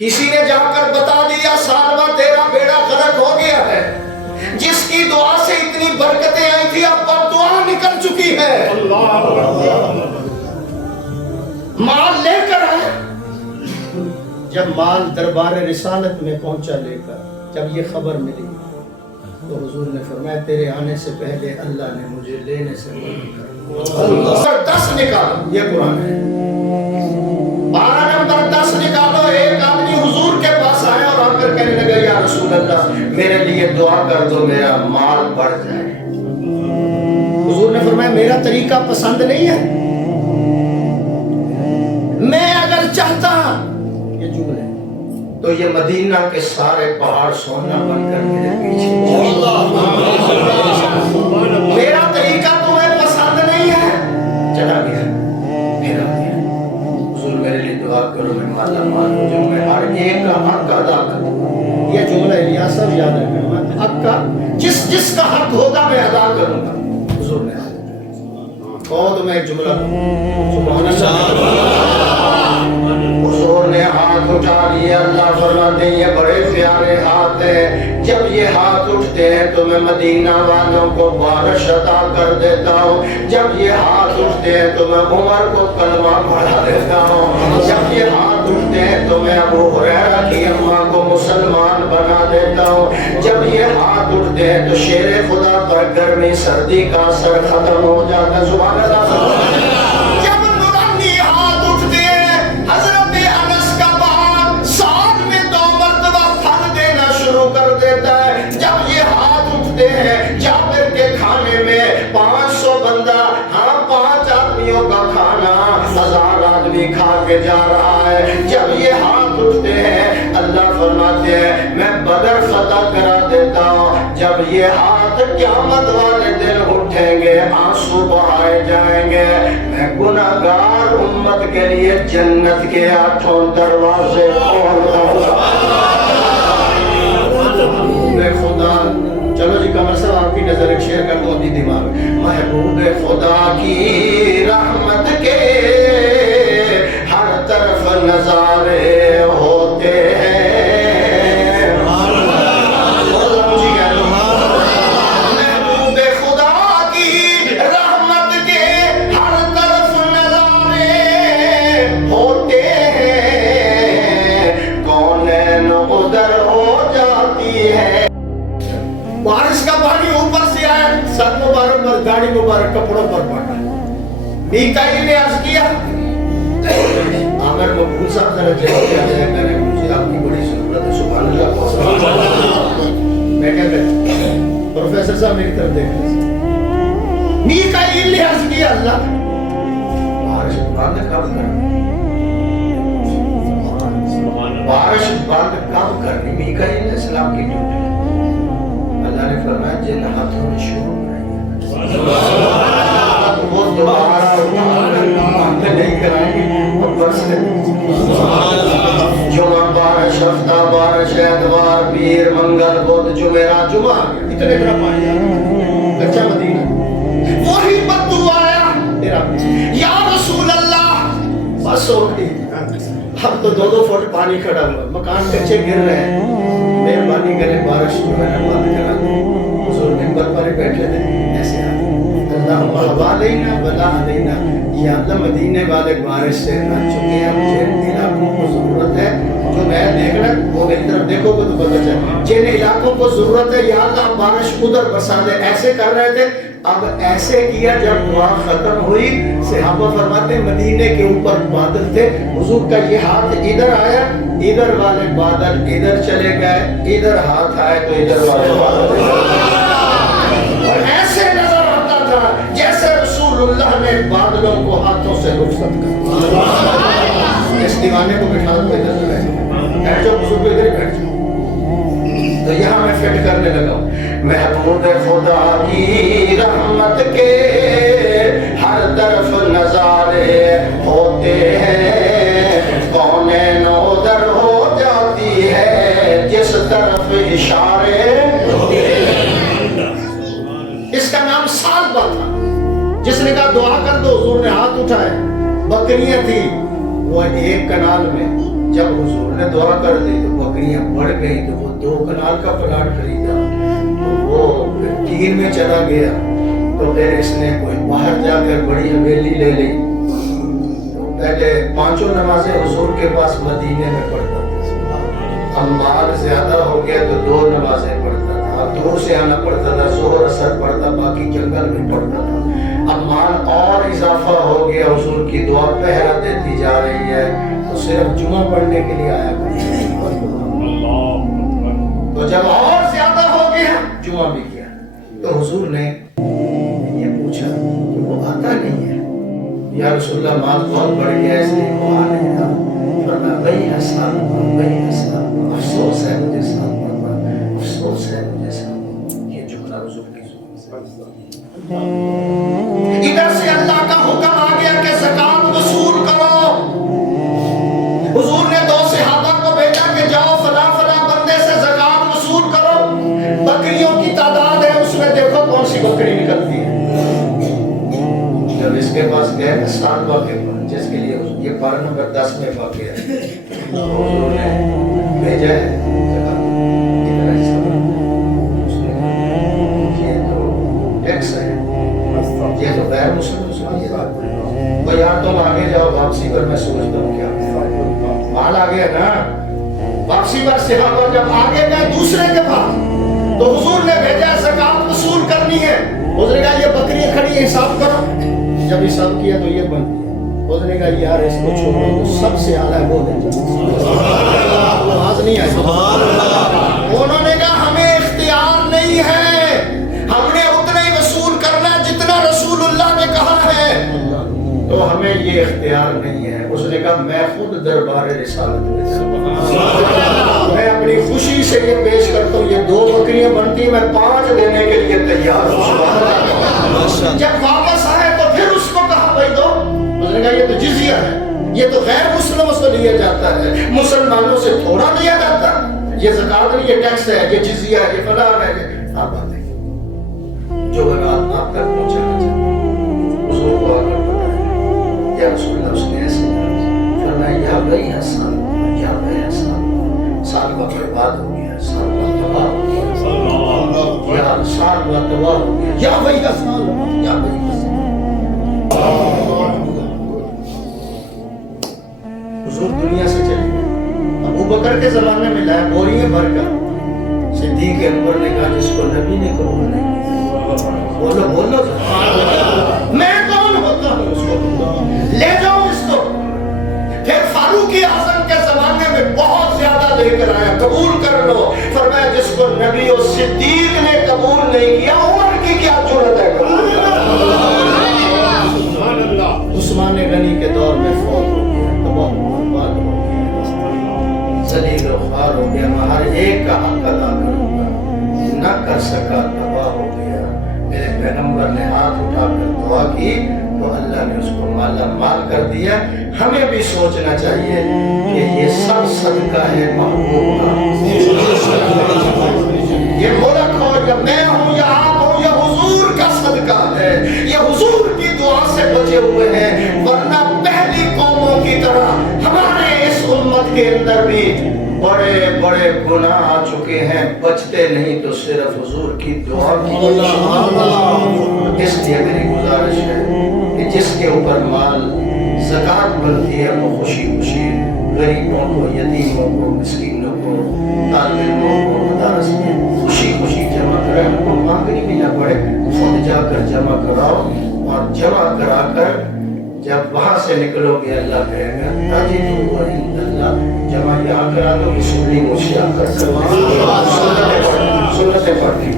کسی نے جا کر بتا دیا سالمہ تیرا بیڑا غرق ہو گیا ہے، جس کی دعا سے اتنی برکتیں آئی تھی اب بددعا نکل چکی ہے۔ مال لے کر آئے، جب مال دربار رسالت میں پہنچا لے کر، جب یہ خبر ملی تو حضور نے فرمایا تیرے آنے سے پہلے اللہ نے مجھے لینے سے منع کر دیا۔ 10 نکالو، یہ قرآن ہے، 12 نمبر 10 نکالو۔ ایک آدمی حضور کے پاس آیا اور آ کر کہنے لگا یا رسول اللہ میرے لیے دعا کر دو میرا مال بڑھ جائے۔ حضور نے فرمایا میرا طریقہ پسند نہیں ہے، میں اگر چاہتا یہ جملے تو یہ مدینہ کے سارے پہاڑ سونا بن کر میرے پیچھے، میرا طریقہ تمہیں پسند نہیں ہے، چلا گیا پھر آ گیا۔ حضور میرے لیے دعا کرو میں مالا مال ہو جاؤں، میں ہر ایک کا حق ادا کروں۔ یہ جملہ الیاس صاحب یاد رکھنا، میں حق کا جس کا حق ہوگا میں ادا کروں گا۔ حضور نے خود میں ایک جملہ سبحان اللہ، حضور نے ہاتھ اٹھا لیا۔ اللہ فرماتے ہیں یہ بڑے پیارے ہاتھ ہیں، جب یہ ہاتھ اٹھتے ہیں تو میں مدینہ والوں کو بارش عطا کر دیتا ہوں، جب یہ ہاتھ اٹھتے ہیں تو میں عمر کو کلمہ پڑھا دیتا ہوں، جب یہ ہاتھ اٹھتے ہیں تو میں ابو ہریرہ کی اماں کو مسلمان بنا دیتا ہوں، جب یہ ہاتھ اٹھتے ہیں تو شیر خدا پر گرمی سردی کا اثر ختم ہو جاتا ہے۔ سبحان اللہ۔ جب نورانی ہاتھ اٹھتے ہیں حضرت انس کا باغ سال میں 2 مرتبہ پھل دینا شروع کر دیتا ہے، جب یہ ہاتھ اٹھتے ہیں جابر کے کھانے میں 500 بندہ، 5 آدمیوں کا کھانا 1000 آدمی کھا کے جا رہا ہے، جب یہ ہاتھ اٹھتے ہیں اللہ فرماتے ہیں میں بدر فتح کرا دیتا ہوں، جب یہ ہاتھ قیامت والے دن اٹھیں گے آنسو بہائے جائیں گے، میں گناہگار امت کے لیے جنت کے 8 دروازے کھولتا ہوں۔ خدا چلو جی قمر صاحب آپ کی نظر ایک شعر کر دو دماغ میں۔ محبوب خدا کی رحمت کے ہر طرف نظارے ہوتے ہیں، محبوب خدا کی رحمت کے ہر طرف نظارے ہوتے ہیں، کونین ادھر ہو جاتی ہے۔ بارش کا پانی اوپر سے آیا، سر مبارک پر گاڑی مبارک کپڑوں پر پڑا، میکائیل نے عرض کیا عامر مقبول صاحب ذرا جلدی آ جائے، میں نے مجھے آپ کی بڑی ضرورت ہے۔ سبحان اللہ۔ میں کہتا ہوں پروفیسر صاحب میری طرف دیکھ رہے ہیں، میکائیل نے عرض کیا اللہ بارش بند کب کرنی، بارش بند کب کرنی، میکائیل نے سلام کی ڈیوٹی۔ اللہ نے فرمایا جن ہاتھوں نے شروع کرائی وہ دوبارہ بند نہیں کرائیں گے، وہ برس نہیں۔ جمعہ بارش، ہفتہ بارش، اتوار، پیر، منگل، بدھ، جمعرات، جمعہ آ گیا، اتنے طرح پانی آ گیا، کچا مدینہ۔ وہی بدو آیا تیرا یا رسول اللہ بس ہو گئی، اب تو 2 فٹ پانی کھڑا ہوا، مکان کچے گر رہے ہیں، مہربانی کرے بارش جو ہے بند کرا دیں۔ حضور منبر پر بیٹھے تھے ایسے اللہم حوا لینا ولا علینا، یا اللہ مدینے والے بارش سے نہ چکے ہیں، مجھے علاقوں کو ضرورت ہے جو میں دیکھنا وہ میری طرف دیکھو گے تو پتہ چلے جن علاقوں کو ضرورت ہے یا اللہ بارش ادھر برسا دے۔ ایسے کر رہے تھے، اب ایسے کیا جب دعا ختم ہوئی صحابہ فرماتے مدینے کے اوپر بادل تھے، حضور کا یہ ہاتھ ادھر آیا، ادھر والے بادل ادھر چلے گئے، ادھر ہاتھ آئے تو ادھر والے بادل، اور ایسے نظر آتا تھا جیسے رسول اللہ نے بادلوں کو ہاتھوں سے رخصت کر۔ اس دیوانے کو بٹھا دو ادھر سے بیٹھ جاؤ، حضور کو ادھر ہی بیٹھ جاؤ۔ تو یہاں میں فٹ کرنے لگا ہوں محبوب خدا کی رحمت کے ہر طرف نظارے ہوتے ہیں، کونین ادھر ہو جاتی ہے جس طرف اشارے ہوتے ہیں۔ اس کا نام سالبہ تھا، جس نے کہا دعا کر دو، حضور نے ہاتھ اٹھائے، بکریاں تھی وہ ایک کنال میں جب حضور نے دعا کر دی تو بکریاں بڑھ گئی، تو وہ 2 کنال کا پلاٹ خریدا، تو وہ 3 میں چلا گیا، تو پھر اس نے کوئی باہر جا کر بڑی حویلی لے لی۔ پہلے 5 نمازیں حضور کے پاس مدینے میں پڑھتا تھا، اب مال زیادہ ہو گیا تو 2 نمازیں پڑھتا تھا، اب دور سے آنا پڑتا تھا، ظہر اثر پڑھتا، باقی جنگل میں پڑھتا تھا۔ اب مال اور اضافہ ہو گیا، حضور کی دعا پہرا دیتی جا رہی ہے، تو صرف جمعہ پڑھنے کے لیے آیا کرتا، تو جب اور زیادہ ہو گیا جمعہ بھی کیا، تو حضور نے یہ پوچھا کہ وہ آتا نہیں ہے، یا رسول اللہ مال بہت بڑھ گیا اس لیے وہ آ نہیں رہا۔ فرمایا وہی حسان، وہی حسان، افسوس ہے مجھے ساتھ پڑھنا، افسوس ہے مجھے ساتھ۔ یہ جملہ حضور کی زبان سے۔ ادھر سے اللہ کا حکم آ گیا کہ زکات وصول کرو۔ حضور نے 2 صحابہ کو بھیجا کہ جاؤ فلاں فلاں بندے سے زکات وصول کرو، بکریوں کی تعداد ہے اس میں دیکھو کون سی بکری نکلتی ہے۔ جب اس کے پاس گئے حسان واقع پر، جس کے لیے یہ پارہ نمبر 10 میں واقع ہے، حضور نے بھیجا ہے زکات، اتنا حصہ یہ تو ٹیکس ہے، یہ تو غیر مسلم وہ یار تم آگے جاؤ، واپسی پر میں سوچتا ہوں کیا مال آ گیا نا۔ واپسی پر صحابہ جب آگے گئے دوسرے کے پاس، تو حضور نے بھیجا زکات وصول کرنی ہے۔ حضور نے کہا یہ بکری کھڑی ہے حساب کرو، جب حساب کیا تو یہ بنتی ہے۔ حضور نے کہا یار اس کو چھوڑو، جو سب سے اعلیٰ ہے وہ دے جاؤ۔ آواز نہیں آئی؟ انہوں نے کہا ہمیں اختیار نہیں ہے، ہم نے اتنا ہی وصول کرنا جتنا رسول اللہ نے کہا ہے، تو ہمیں یہ اختیار نہیں ہے۔ اس نے کہا میں خود دربار رسالت میں میں اپنی خوشی سے یہ پیش کرتا ہوں، یہ 2 بکریاں بنتی، میں 5 دینے کے لیے تیار ہوں۔ جب واپس آئے تو پھر اس کو کہا بھائی دو، اس نے کہا یہ تو جزیہ ہے، یہ تو غیر مسلموں سے لیا جاتا ہے، مسلمانوں سے تھوڑا لیا جاتا، یہ زکات نہیں، یہ ٹیکس ہے، یہ جزیہ ہے، یہ فلاں ہے، یہ آپ باتیں جو بات آپ تک پہنچانا چاہتے ہیں۔ حضور کو آگے بتایا یا رسول اللہ، اس نے ایسے فرمایا یا بھائی حسان، یا بھائی حسان، سال کا برباد ہو گیا، سال کا تباہ ہو گیا، یا سال کا تباہ ہو گیا، یا بھائی حسان، یا بھائی حسان۔ حضور دنیا سے چلے گئے، ابو بکر کے زمانے میں لائے بوریاں بھر کر، صدیق اکبر نے کہا جس کو نبی نے قبول نہیں، بولو بولو میں کون ہوتا ہوں اس کو لے جاؤ اس کو۔ پھر فاروق اعظم کے زمانے میں بہت زیادہ لے کر آیا، قبول کر لو۔ فرمایا جس کو نبی و صدیق نے قبول نہیں کیا، عمر کی کیا ضرورت ہے قبول کرنا۔ عثمان غنی کے دور میں فوت ہو گیا، تباہ برباد ہو گیا، ذلیل و خوار ہو گیا، میں ہر ایک کا حق ادا کروں گا، نہ کر سکا، تباہ ہو گیا۔ میرے پیغمبر نے ہاتھ اٹھا کر دعا کی تو اللہ نے اس کو مالا مال کر دیا۔ ہمیں بھی سوچنا چاہیے کہ یہ سب صدقہ ہے محبوب کا، یہ ملک ہو یا میں ہوں یا آپ ہوں، یہ حضور کا صدقہ ہے، یہ حضور کی دعا سے بچے ہوئے ہیں، ورنہ پہلی قوموں کی طرح ہمارے اس امت کے اندر بھی بڑے بڑے گناہ آ چکے ہیں، بچتے نہیں تو صرف حضور کی دعا کی۔ اس لیے میری گزارش ہے کہ جس کے اوپر مال زکات بنتی ہے وہ خوشی خوشی غریبوں کو، یتیموں کو، مسکینوں کو، طالب علموں کو مدارس میں خوشی خوشی جمع کرے، ان کو مانگنی بھی نہ پڑے، خود جا کر جمع کراؤ، اور جمع کرا کر جب وہاں سے نکلو گے اللہ کہے گا تجدوا عند اللہ، جمع یہاں کرا دو، سنی مجھے آ کر سنتیں پڑھتی